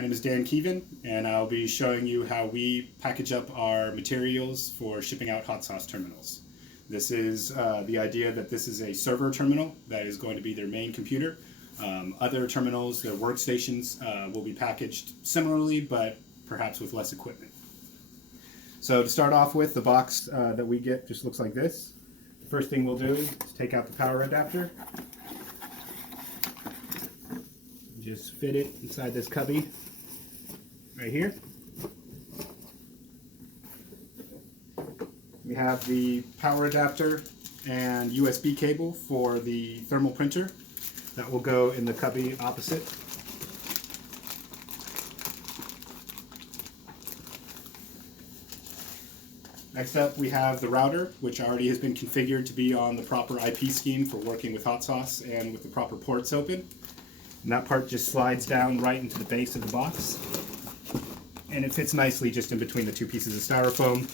My name is Dan Keevan, and I'll be showing you how we package up our materials for shipping out HotSauce terminals. This is the idea that this is a server terminal that is going to be their main computer. Other terminals, their workstations, will be packaged similarly, but perhaps with less equipment. So to start off with, the box that we get just looks like this. The first thing we'll do is take out the power adapter. Just fit it inside this cubby right here. We have the power adapter and USB cable for the thermal printer. That will go in the cubby opposite. Next up, we have the router, which already has been configured to be on the proper IP scheme for working with HotSauce and with the proper ports open. And that part just slides down right into the base of the box. And it fits nicely just in between the two pieces of styrofoam.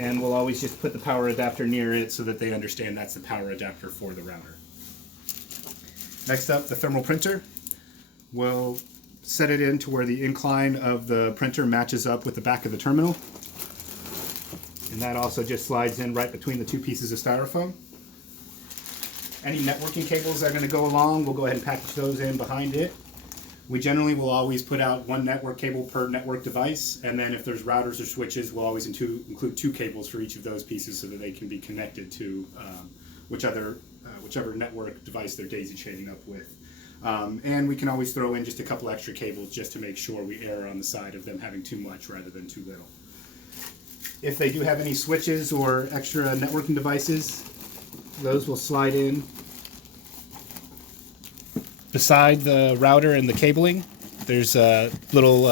And we'll always just put the power adapter near it so that they understand that's the power adapter for the router. Next up, the thermal printer. We'll set it in to where the incline of the printer matches up with the back of the terminal. And that also just slides in right between the two pieces of styrofoam. Any networking cables that are going to go along, we'll go ahead and package those in behind it. We generally will always put out one network cable per network device, and then if there's routers or switches, we'll always include two cables for each of those pieces so that they can be connected to whichever network device they're daisy chaining up with. And we can always throw in just a couple extra cables just to make sure we err on the side of them having too much rather than too little. If they do have any switches or extra networking devices, those will slide in beside the router and the cabling. There's a little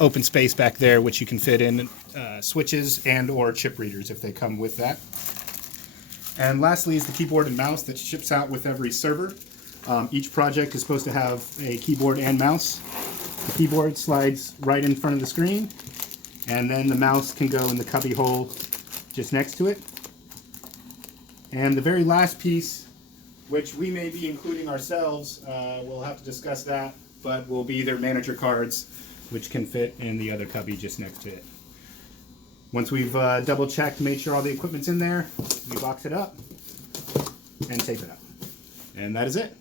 open space back there which you can fit in switches and or chip readers if they come with that. And lastly is the keyboard and mouse that ships out with every server. Each project is supposed to have a keyboard and mouse. The keyboard slides right in front of the screen, and then the mouse can go in the cubby hole just next to it. And the very last piece, which we may be including ourselves, we'll have to discuss that, but will be their manager cards, which can fit in the other cubby just next to it. Once we've double checked, made sure all the equipment's in there, we box it up and tape it up. And that is it.